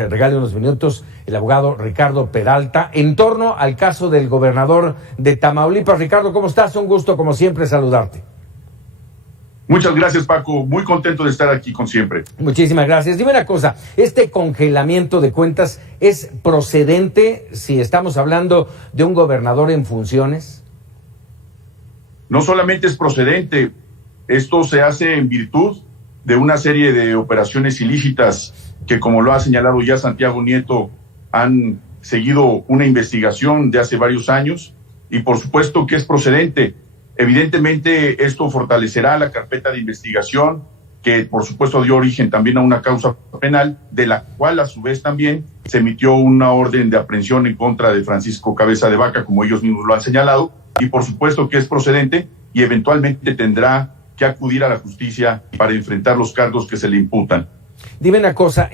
Se regale unos minutos el abogado Ricardo Peralta en torno al caso del gobernador de Tamaulipas. Ricardo, ¿cómo estás? Un gusto, como siempre, saludarte. Muchas gracias, Paco. Muy contento de estar aquí, como siempre. Muchísimas gracias. Dime una cosa, ¿este congelamiento de cuentas es procedente si estamos hablando de un gobernador en funciones? No solamente es procedente, esto se hace en virtud de una serie de operaciones ilícitas que, como lo ha señalado ya Santiago Nieto, han seguido una investigación de hace varios años, y por supuesto que es procedente. Evidentemente esto fortalecerá la carpeta de investigación, que por supuesto dio origen también a una causa penal, de la cual a su vez también se emitió una orden de aprehensión en contra de Francisco Cabeza de Vaca, como ellos mismos lo han señalado, y por supuesto que es procedente y eventualmente tendrá que acudir a la justicia para enfrentar los cargos que se le imputan. Dime una cosa,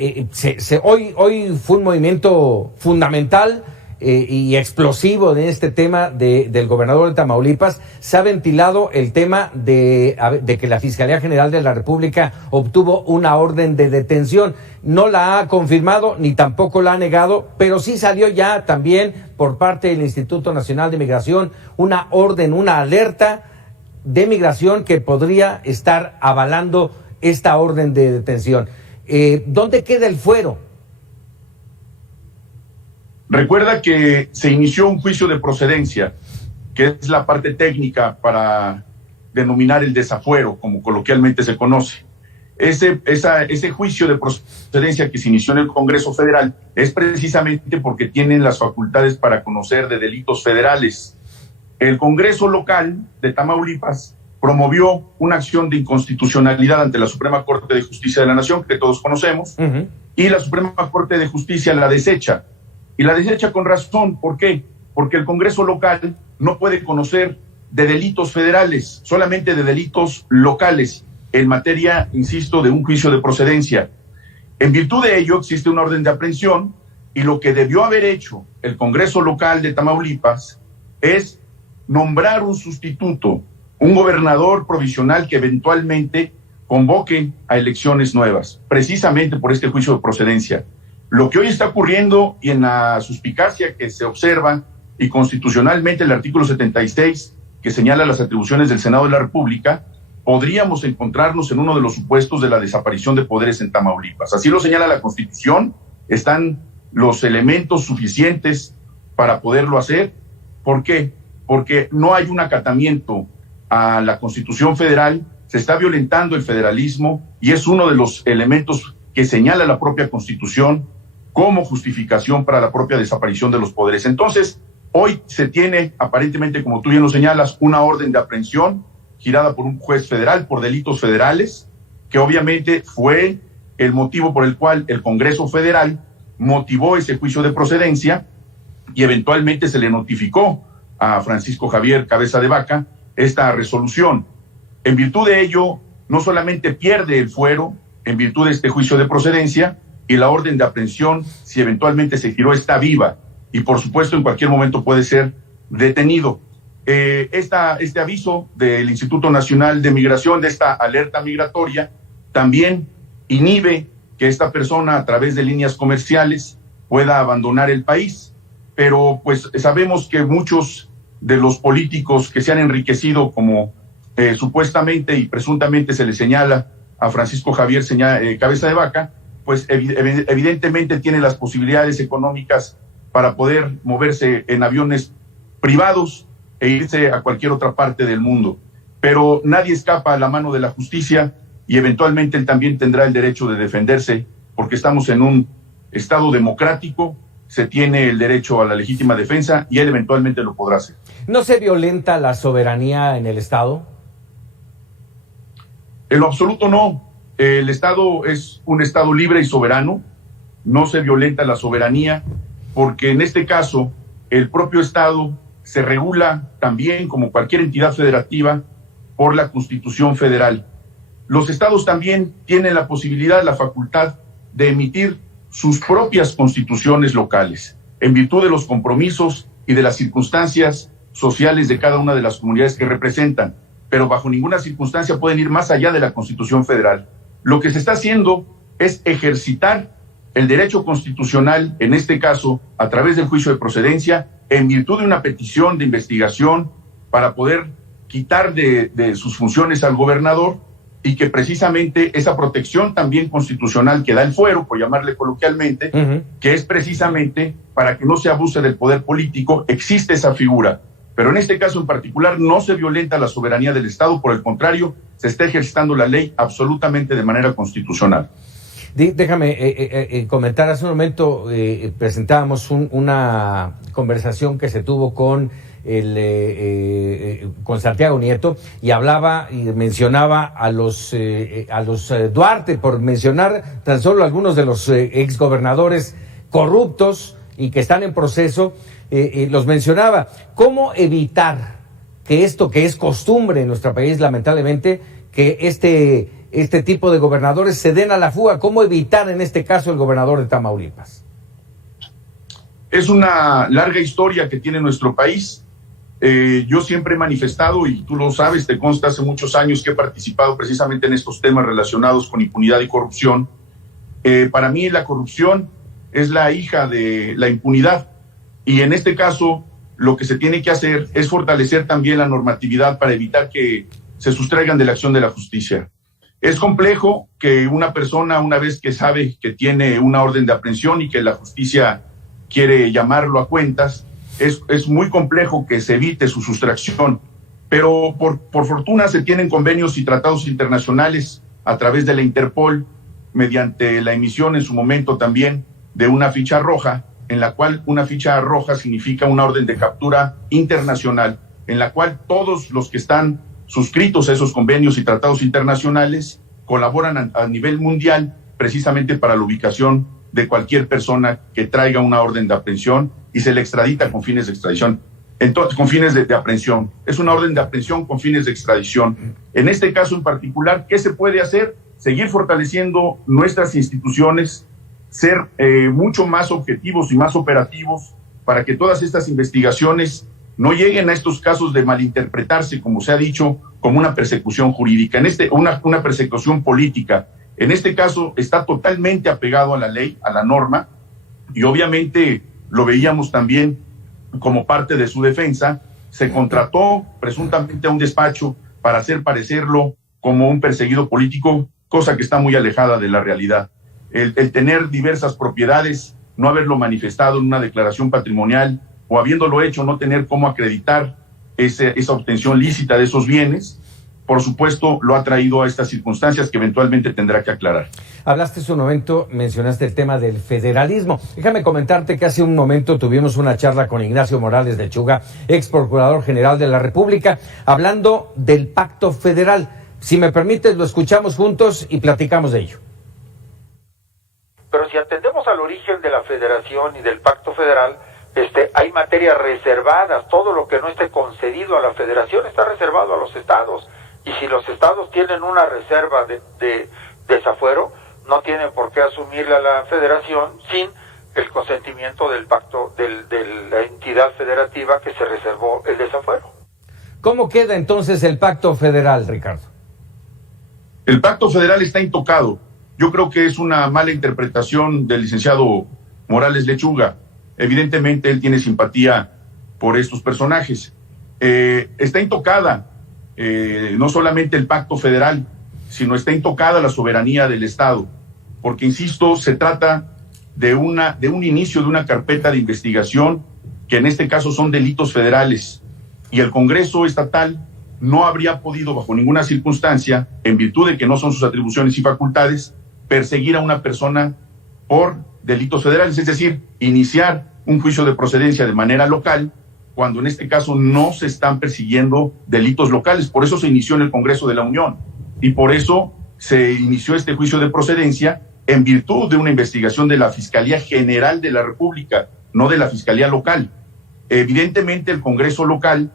hoy fue un movimiento fundamental y explosivo de este tema del gobernador de Tamaulipas. Se ha ventilado el tema de que la Fiscalía General de la República obtuvo una orden de detención. No la ha confirmado ni tampoco la ha negado, pero sí salió ya también por parte del Instituto Nacional de Migración una orden, una alerta de migración que podría estar avalando esta orden de detención. ¿Dónde queda el fuero? Recuerda que se inició un juicio de procedencia, que es la parte técnica para denominar el desafuero, como coloquialmente se conoce. Ese juicio de procedencia que se inició en el Congreso Federal es precisamente porque tienen las facultades para conocer de delitos federales. El Congreso local de Tamaulipas promovió una acción de inconstitucionalidad ante la Suprema Corte de Justicia de la Nación, que todos conocemos, y la Suprema Corte de Justicia la desecha. Y la desecha con razón. ¿Por qué? Porque el Congreso local no puede conocer de delitos federales, solamente de delitos locales, en materia, insisto, de un juicio de procedencia. En virtud de ello, existe una orden de aprehensión, y lo que debió haber hecho el Congreso local de Tamaulipas es nombrar un sustituto, un gobernador provisional que eventualmente convoque a elecciones nuevas, precisamente por este juicio de procedencia. Lo que hoy está ocurriendo, y en la suspicacia que se observa, y constitucionalmente el artículo 76, que señala las atribuciones del Senado de la República, podríamos encontrarnos en uno de los supuestos de la desaparición de poderes en Tamaulipas. Así lo señala la Constitución, están los elementos suficientes para poderlo hacer. ¿Por qué? Porque no hay un acatamiento a la Constitución Federal, se está violentando el federalismo, y es uno de los elementos que señala la propia Constitución como justificación para la propia desaparición de los poderes. Entonces, hoy se tiene, aparentemente, como tú bien lo señalas, una orden de aprehensión girada por un juez federal por delitos federales, que obviamente fue el motivo por el cual el Congreso Federal motivó ese juicio de procedencia, y eventualmente se le notificó a Francisco Javier Cabeza de Vaca esta resolución. En virtud de ello, no solamente pierde el fuero en virtud de este juicio de procedencia, y la orden de aprehensión, si eventualmente se giró, está viva, y por supuesto en cualquier momento puede ser detenido. Este aviso del Instituto Nacional de Migración, de esta alerta migratoria, también inhibe que esta persona, a través de líneas comerciales, pueda abandonar el país. Pero pues sabemos que muchos de los políticos que se han enriquecido, como supuestamente y presuntamente se le señala a Francisco Javier Cabeza de Vaca, pues evidentemente tiene las posibilidades económicas para poder moverse en aviones privados e irse a cualquier otra parte del mundo. Pero nadie escapa a la mano de la justicia, y eventualmente él también tendrá el derecho de defenderse, porque estamos en un Estado democrático, se tiene el derecho a la legítima defensa, y él eventualmente lo podrá hacer. ¿No se violenta la soberanía en el Estado? En lo absoluto no. El Estado es un Estado libre y soberano, no se violenta la soberanía, porque en este caso el propio Estado se regula también, como cualquier entidad federativa, por la Constitución Federal. Los estados también tienen la posibilidad, la facultad de emitir sus propias constituciones locales, en virtud de los compromisos y de las circunstancias sociales de cada una de las comunidades que representan, pero bajo ninguna circunstancia pueden ir más allá de la Constitución Federal. Lo que se está haciendo es ejercitar el derecho constitucional, en este caso, a través del juicio de procedencia, en virtud de una petición de investigación para poder quitar de sus funciones al gobernador, y que precisamente esa protección también constitucional que da el fuero, por llamarle coloquialmente, que es precisamente para que no se abuse del poder político, existe esa figura. Pero en este caso en particular no se violenta la soberanía del Estado, por el contrario, se está ejercitando la ley absolutamente de manera constitucional. Déjame comentar, hace un momento presentábamos una conversación que se tuvo con con Santiago Nieto, y hablaba y mencionaba a los Duarte, por mencionar tan solo algunos de los exgobernadores corruptos y que están en proceso, los mencionaba. ¿Cómo evitar que esto, que es costumbre en nuestro país, lamentablemente, que este tipo de gobernadores se den a la fuga? ¿Cómo evitar en este caso el gobernador de Tamaulipas? Es una larga historia que tiene nuestro país. Yo siempre he manifestado, y tú lo sabes, te consta, hace muchos años que he participado precisamente en estos temas relacionados con impunidad y corrupción. Para mí la corrupción es la hija de la impunidad, y en este caso lo que se tiene que hacer es fortalecer también la normatividad para evitar que se sustraigan de la acción de la justicia. Es complejo que una persona, una vez que sabe que tiene una orden de aprehensión y que la justicia quiere llamarlo a cuentas, es muy complejo que se evite su sustracción, pero por fortuna se tienen convenios y tratados internacionales a través de la Interpol, mediante la emisión en su momento también de una ficha roja, en la cual una ficha roja significa una orden de captura internacional, en la cual todos los que están suscritos a esos convenios y tratados internacionales colaboran a nivel mundial precisamente para la ubicación de cualquier persona que traiga una orden de aprehensión y se le extradita con fines de extradición. Entonces, con fines de aprehensión. Es una orden de aprehensión con fines de extradición. En este caso en particular, ¿qué se puede hacer? Seguir fortaleciendo nuestras instituciones, ser mucho más objetivos y más operativos para que todas estas investigaciones no lleguen a estos casos de malinterpretarse, como se ha dicho, como una persecución jurídica, una persecución política. En este caso está totalmente apegado a la ley, a la norma, y obviamente lo veíamos también como parte de su defensa. Se contrató presuntamente a un despacho para hacer parecerlo como un perseguido político, cosa que está muy alejada de la realidad. El tener diversas propiedades, no haberlo manifestado en una declaración patrimonial, o habiéndolo hecho, no tener cómo acreditar esa obtención lícita de esos bienes, por supuesto, lo ha traído a estas circunstancias que eventualmente tendrá que aclarar. Hablaste hace un momento, mencionaste el tema del federalismo. Déjame comentarte que hace un momento tuvimos una charla con Ignacio Morales Lechuga, ex procurador general de la República, hablando del pacto federal. Si me permites, lo escuchamos juntos y platicamos de ello. Pero si atendemos al origen de la federación y del pacto federal, hay materias reservadas. Todo lo que no esté concedido a la federación está reservado a los estados. Y si los estados tienen una reserva de desafuero, no tienen por qué asumirle a la federación sin el consentimiento del pacto de la entidad federativa que se reservó el desafuero. ¿Cómo queda entonces el pacto federal, Ricardo? El pacto federal está intocado. Yo creo que es una mala interpretación del licenciado Morales Lechuga. Evidentemente él tiene simpatía por estos personajes. Está intocada no solamente el pacto federal, sino está intocada la soberanía del Estado, porque, insisto, se trata de un inicio de una carpeta de investigación que en este caso son delitos federales, y el Congreso estatal no habría podido bajo ninguna circunstancia, en virtud de que no son sus atribuciones y facultades, perseguir a una persona por delitos federales, es decir, iniciar un juicio de procedencia de manera local, cuando en este caso no se están persiguiendo delitos locales. Por eso se inició en el Congreso de la Unión, y por eso se inició este juicio de procedencia en virtud de una investigación de la Fiscalía General de la República, no de la Fiscalía Local. Evidentemente el Congreso local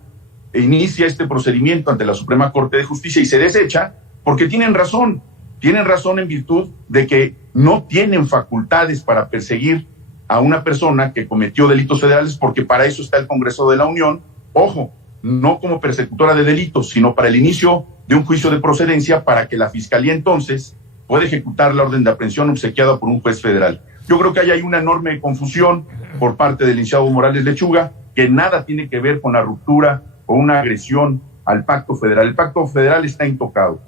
inicia este procedimiento ante la Suprema Corte de Justicia y se desecha porque tienen razón en virtud de que no tienen facultades para perseguir a una persona que cometió delitos federales, porque para eso está el Congreso de la Unión, ojo, no como persecutora de delitos, sino para el inicio de un juicio de procedencia para que la Fiscalía entonces pueda ejecutar la orden de aprehensión obsequiada por un juez federal. Yo creo que hay una enorme confusión por parte del licenciado Morales Lechuga, que nada tiene que ver con la ruptura o una agresión al Pacto Federal. El Pacto Federal está intocado.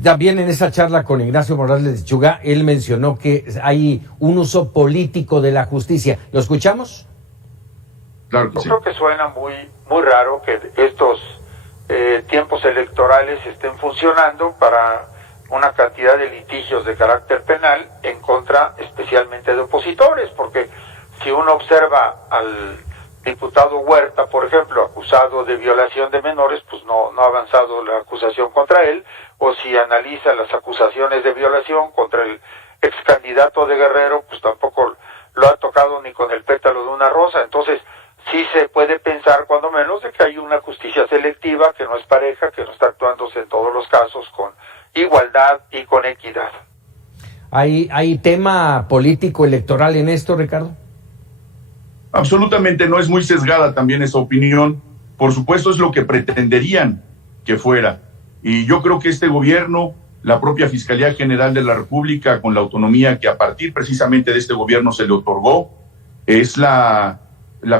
También en esa charla con Ignacio Morales Lechuga, él mencionó que hay un uso político de la justicia. ¿Lo escuchamos? Claro que Yo sí. creo que suena muy raro que estos tiempos electorales estén funcionando para una cantidad de litigios de carácter penal en contra especialmente de opositores, porque si uno observa al diputado Huerta, por ejemplo, acusado de violación de menores, pues no ha avanzado la acusación contra él, o si analiza las acusaciones de violación contra el ex candidato de Guerrero, pues tampoco lo ha tocado ni con el pétalo de una rosa. Entonces sí se puede pensar cuando menos de que hay una justicia selectiva, que no es pareja, que no está actuándose en todos los casos con igualdad y con equidad. ¿Hay tema político electoral en esto, Ricardo? Absolutamente no, es muy sesgada también esa opinión. Por supuesto es lo que pretenderían que fuera. Y yo creo que este gobierno, la propia Fiscalía General de la República, con la autonomía que a partir precisamente de este gobierno se le otorgó, es la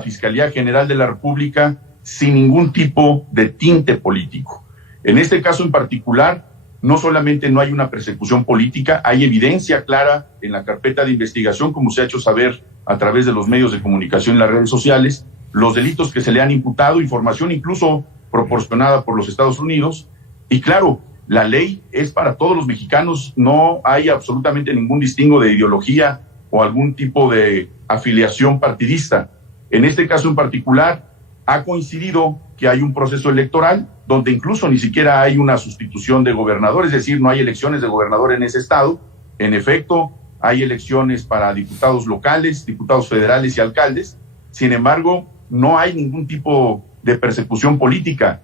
Fiscalía General de la República sin ningún tipo de tinte político. En este caso en particular, no solamente no hay una persecución política, hay evidencia clara en la carpeta de investigación, como se ha hecho saber a través de los medios de comunicación y las redes sociales, los delitos que se le han imputado, información incluso proporcionada por los Estados Unidos. Y claro, la ley es para todos los mexicanos, no hay absolutamente ningún distingo de ideología o algún tipo de afiliación partidista. En este caso en particular, ha coincidido que hay un proceso electoral donde incluso ni siquiera hay una sustitución de gobernador, es decir, no hay elecciones de gobernador en ese estado. En efecto, hay elecciones para diputados locales, diputados federales y alcaldes. Sin embargo, no hay ningún tipo de persecución política.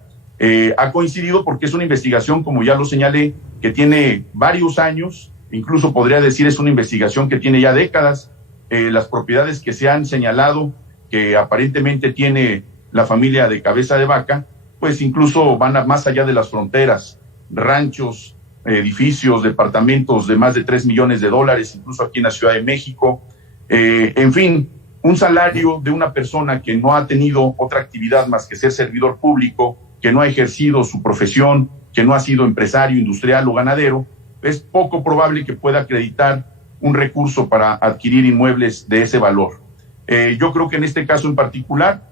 Ha coincidido porque es una investigación, como ya lo señalé, que tiene varios años, incluso podría decir es una investigación que tiene ya décadas. Las propiedades que se han señalado que aparentemente tiene la familia de Cabeza de Vaca, pues incluso van más allá de las fronteras, ranchos, edificios, departamentos de más de $3 millones, incluso aquí en la Ciudad de México. En fin, un salario de una persona que no ha tenido otra actividad más que ser servidor público, que no ha ejercido su profesión, que no ha sido empresario, industrial o ganadero, es poco probable que pueda acreditar un recurso para adquirir inmuebles de ese valor. Yo creo que en este caso en particular,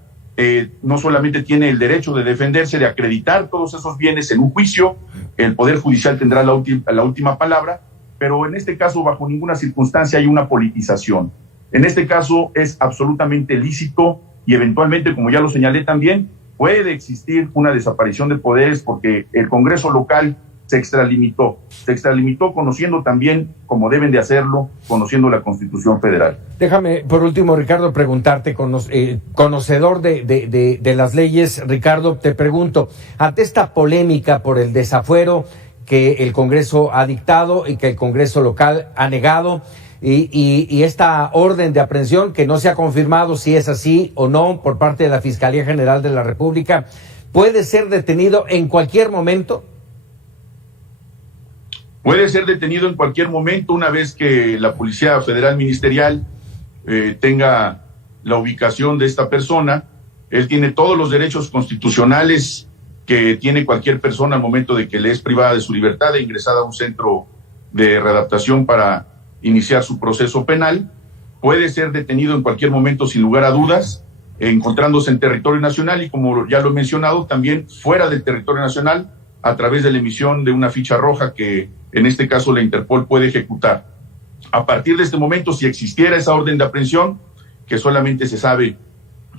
no solamente tiene el derecho de defenderse, de acreditar todos esos bienes en un juicio, el Poder Judicial tendrá la última palabra, pero en este caso bajo ninguna circunstancia hay una politización. En este caso es absolutamente lícito y eventualmente, como ya lo señalé también, puede existir una desaparición de poderes porque el Congreso local se extralimitó conociendo también, como deben de hacerlo, conociendo la Constitución Federal. Déjame, por último, Ricardo, preguntarte, conocedor de las leyes, Ricardo, te pregunto, ante esta polémica por el desafuero que el Congreso ha dictado y que el Congreso local ha negado, y esta orden de aprehensión que no se ha confirmado si es así o no por parte de la Fiscalía General de la República, ¿puede ser detenido en cualquier momento? Puede ser detenido en cualquier momento una vez que la Policía Federal Ministerial tenga la ubicación de esta persona. Él tiene todos los derechos constitucionales que tiene cualquier persona al momento de que le es privada de su libertad e ingresada a un centro de readaptación para iniciar su proceso penal. Puede ser detenido en cualquier momento sin lugar a dudas, encontrándose en territorio nacional y, como ya lo he mencionado, también fuera del territorio nacional a través de la emisión de una ficha roja que en este caso la Interpol puede ejecutar. A partir de este momento, si existiera esa orden de aprehensión, que solamente se sabe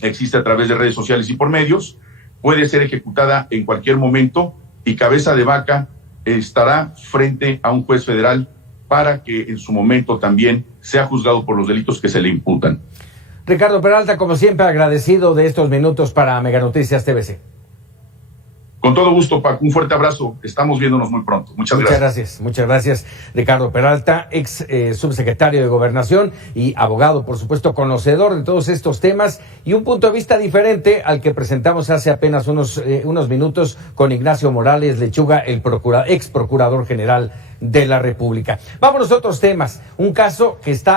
existe a través de redes sociales y por medios, puede ser ejecutada en cualquier momento y Cabeza de Vaca estará frente a un juez federal para que en su momento también sea juzgado por los delitos que se le imputan. Ricardo Peralta, como siempre, agradecido de estos minutos para Mega Noticias TVC. Con todo gusto, Paco, un fuerte abrazo. Estamos viéndonos muy pronto. Muchas gracias. Muchas gracias, Ricardo Peralta, ex subsecretario de Gobernación y abogado, por supuesto, conocedor de todos estos temas y un punto de vista diferente al que presentamos hace apenas unos minutos con Ignacio Morales Lechuga, el ex procurador general de la República. Vámonos a otros temas. Un caso que está